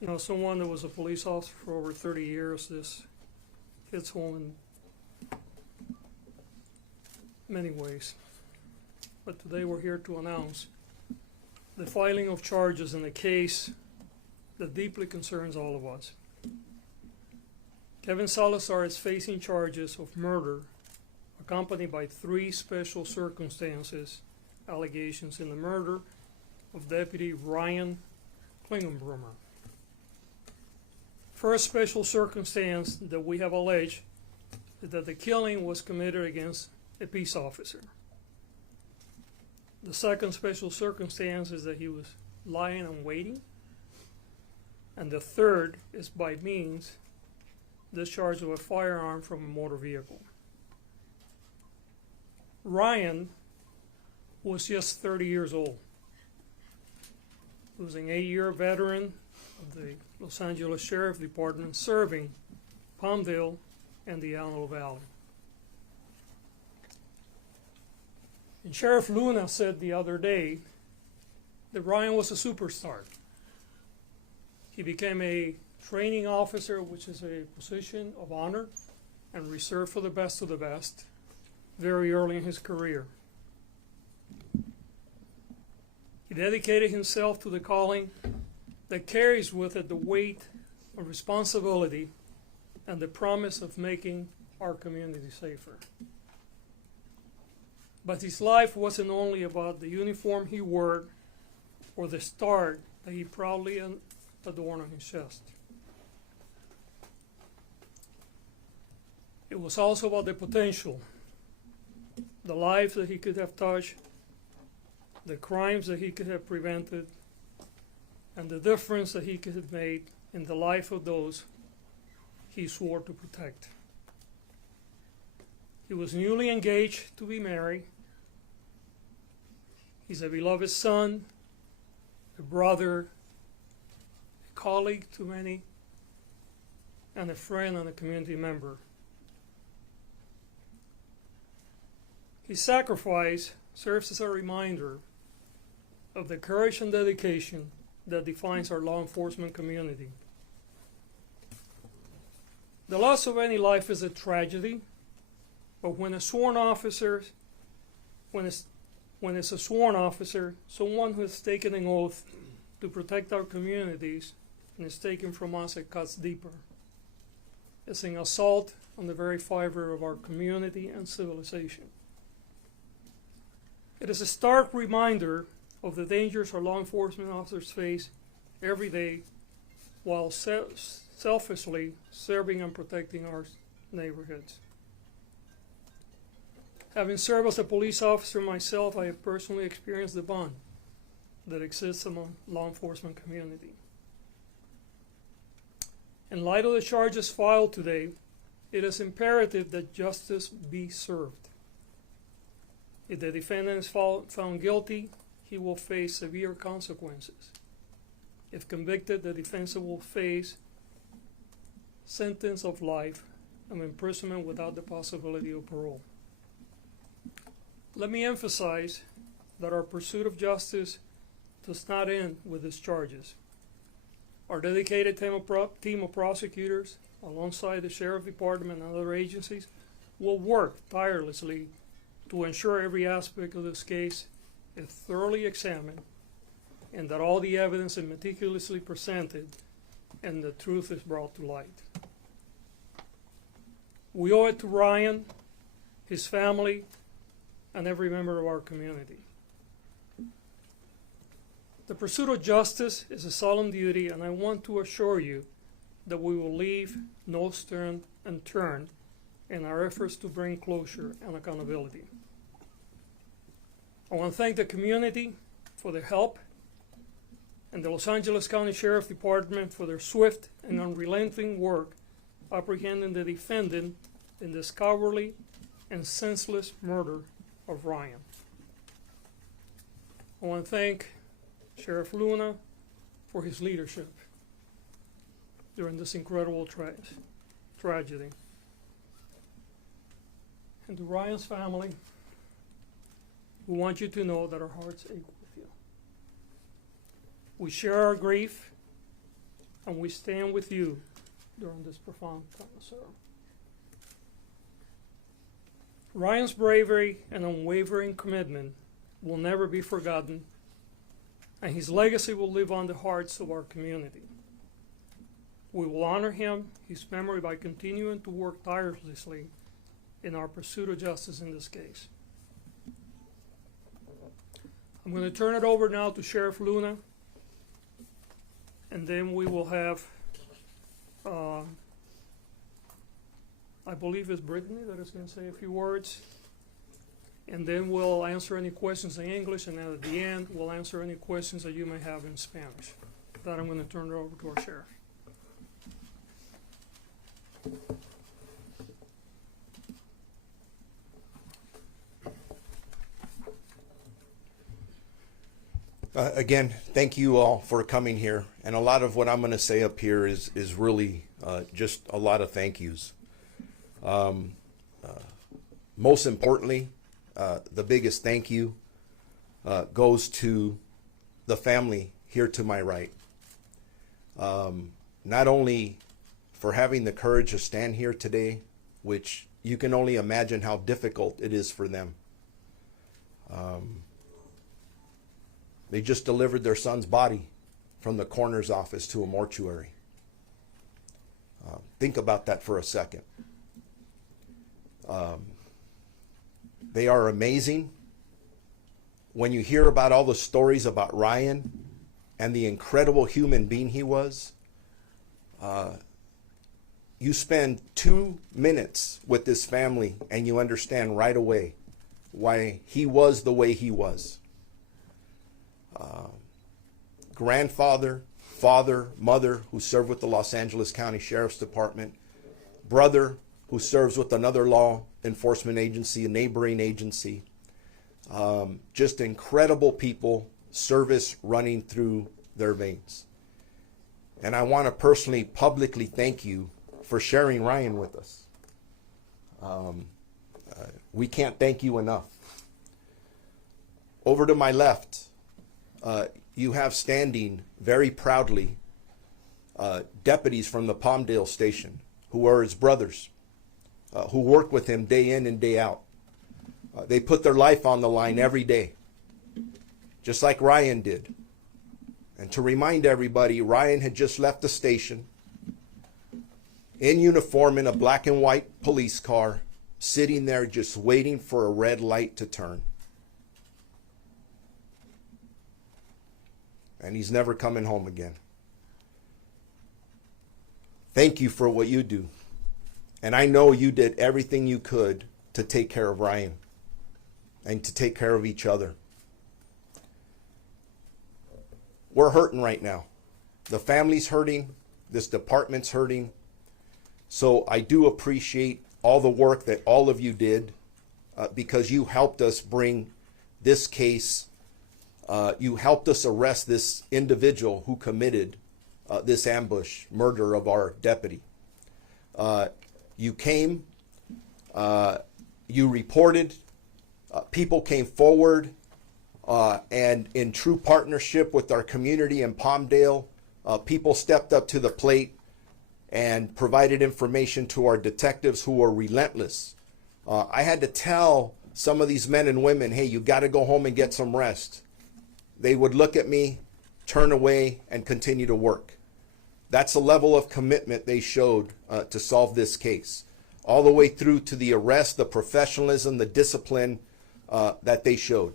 You know, someone that was a police officer for over 30 years, this hits home in many ways. But today we're here to announce the filing of charges in a case that deeply concerns all of us. Kevin Salazar is facing charges of murder accompanied by 3 special circumstances allegations in the murder of Deputy Ryan Clinkunbroomer. First special circumstance that we have alleged is that the killing was committed against a peace officer. The second special circumstance is that he was lying and waiting. And the third is by means discharge of a firearm from a motor vehicle. Ryan was just 30 years old. He was an 8-year veteran of the Los Angeles Sheriff Department serving Palmdale and the Antelope Valley. And Sheriff Luna said the other day that Ryan was a superstar. He became a training officer, which is a position of honor and reserved for the best of the best, very early in his career. He dedicated himself to the calling that carries with it the weight of responsibility and the promise of making our community safer. But his life wasn't only about the uniform he wore or the star that he proudly adorned on his chest. It was also about the potential, the lives that he could have touched, the crimes that he could have prevented, and the difference that he could have made in the life of those he swore to protect. He was newly engaged to be married. He's a beloved son, a brother, a colleague to many, and a friend and a community member. His sacrifice serves as a reminder of the courage and dedication that defines our law enforcement community. The loss of any life is a tragedy, but when it's a sworn officer, someone who has taken an oath to protect our communities and is taken from us, it cuts deeper. It's an assault on the very fiber of our community and civilization. It is a stark reminder of the dangers our law enforcement officers face every day while selfishly serving and protecting our neighborhoods. Having served as a police officer myself, I have personally experienced the bond that exists among law enforcement community. In light of the charges filed today, it is imperative that justice be served. If the defendant is found guilty, he will face severe consequences. If convicted, the defendant will face sentence of life and imprisonment without the possibility of parole. Let me emphasize that our pursuit of justice does not end with these charges. Our dedicated team of prosecutors, alongside the Sheriff Department and other agencies, will work tirelessly to ensure every aspect of this case is thoroughly examined and that all the evidence is meticulously presented and the truth is brought to light. We owe it to Ryan, his family, and every member of our community. The pursuit of justice is a solemn duty, and I want to assure you that we will leave no stone unturned in our efforts to bring closure and accountability. I want to thank the community for their help and the Los Angeles County Sheriff Department for their swift and unrelenting work apprehending the defendant in this cowardly and senseless murder of Ryan. I want to thank Sheriff Luna for his leadership during this incredible tragedy. And to Ryan's family, we want you to know that our hearts ache with you. We share our grief and we stand with you during this profound time of sorrow. Ryan's bravery and unwavering commitment will never be forgotten, and his legacy will live on the hearts of our community. We will honor him, his memory, by continuing to work tirelessly in our pursuit of justice in this case. I'm going to turn it over now to Sheriff Luna, and then we will have, I believe it's Brittany that is going to say a few words, and then we'll answer any questions in English, and then at the end we'll answer any questions that you may have in Spanish. With that, I'm going to turn it over to our sheriff. Again, thank you all for coming here. And a lot of what I'm going to say up here is really just a lot of thank yous. Most importantly, the biggest thank you goes to the family here to my right. Not only for having the courage to stand here today, which you can only imagine how difficult it is for them. They just delivered their son's body from the coroner's office to a mortuary. Think about that for a second. They are amazing. When you hear about all the stories about Ryan and the incredible human being he was, you spend 2 minutes with this family and you understand right away why he was the way he was. Grandfather, father, mother who served with the Los Angeles County Sheriff's Department, brother who serves with another law enforcement agency, a neighboring agency. Just incredible people, service running through their veins. And I want to personally, publicly thank you for sharing Ryan with us. We can't thank you enough. Over to my left, you have standing very proudly deputies from the Palmdale station who are his brothers, who work with him day in and day out. They put their life on the line every day, just like Ryan did. And to remind everybody, Ryan had just left the station in uniform in a black and white police car, sitting there just waiting for a red light to turn. And he's never coming home again. Thank you for what you do. And I know you did everything you could to take care of Ryan and to take care of each other. We're hurting right now. The family's hurting. This department's hurting. So I do appreciate all the work that all of you did because you helped us bring this case. You helped us arrest this individual who committed this ambush, murder of our deputy. You came, you reported, people came forward, and in true partnership with our community in Palmdale, people stepped up to the plate and provided information to our detectives who were relentless. I had to tell some of these men and women, hey, you got to go home and get some rest. They would look at me, turn away, and continue to work. That's the level of commitment they showed to solve this case. All the way through to the arrest, the professionalism, the discipline that they showed.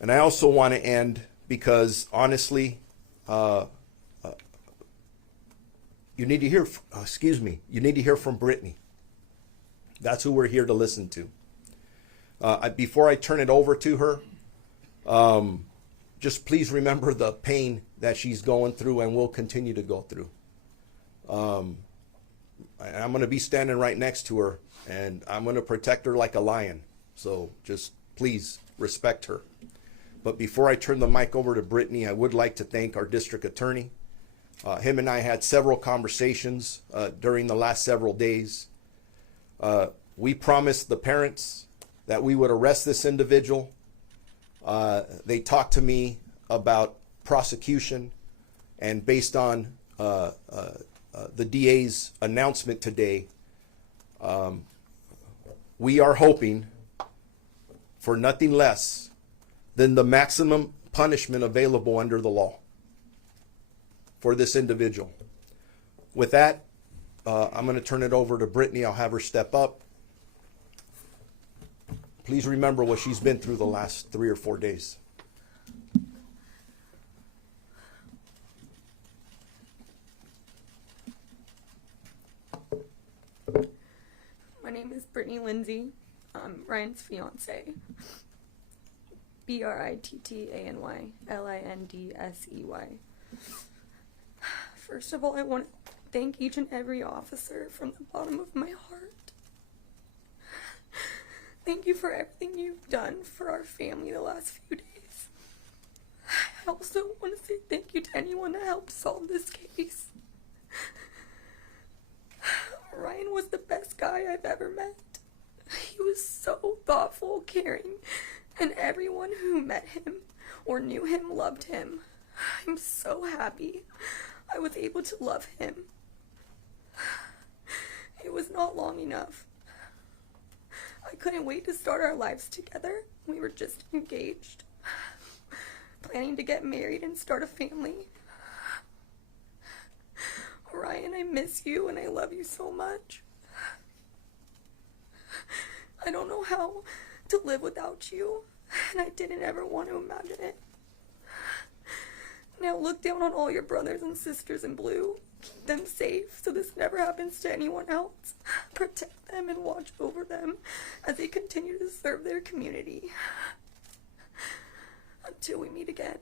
And I also want to end because, honestly, you need to hear, you need to hear from Brittany. That's who we're here to listen to. Before I turn it over to her, just please remember the pain that she's going through and will continue to go through. I'm going to be standing right next to her, and I'm going to protect her like a lion. So just please respect her. But before I turn the mic over to Brittany, I would like to thank our district attorney. Him and I had several conversations during the last several days. We promised the parents that we would arrest this individual. They talked to me about prosecution, and based on the DA's announcement today, we are hoping for nothing less than the maximum punishment available under the law for this individual. With that, I'm going to turn it over to Brittany. I'll have her step up. Please remember what she's been through the last 3 or 4 days. My name is Brittany Lindsay. I'm Ryan's fiancée. BRITTANYLINDSEY. First of all, I want to thank each and every officer from the bottom of my heart. Thank you for everything you've done for our family the last few days. I also want to say thank you to anyone that helped solve this case. Ryan was the best guy I've ever met. He was so thoughtful, caring, and everyone who met him or knew him loved him. I'm so happy I was able to love him. It was not long enough. I couldn't wait to start our lives together. We were just engaged, planning to get married and start a family. Ryan, I miss you and I love you so much. I don't know how to live without you, and I didn't ever want to imagine it. Now look down on all your brothers and sisters in blue. Keep them safe so this never happens to anyone else. Protect them and watch over them as they continue to serve their community. Until we meet again.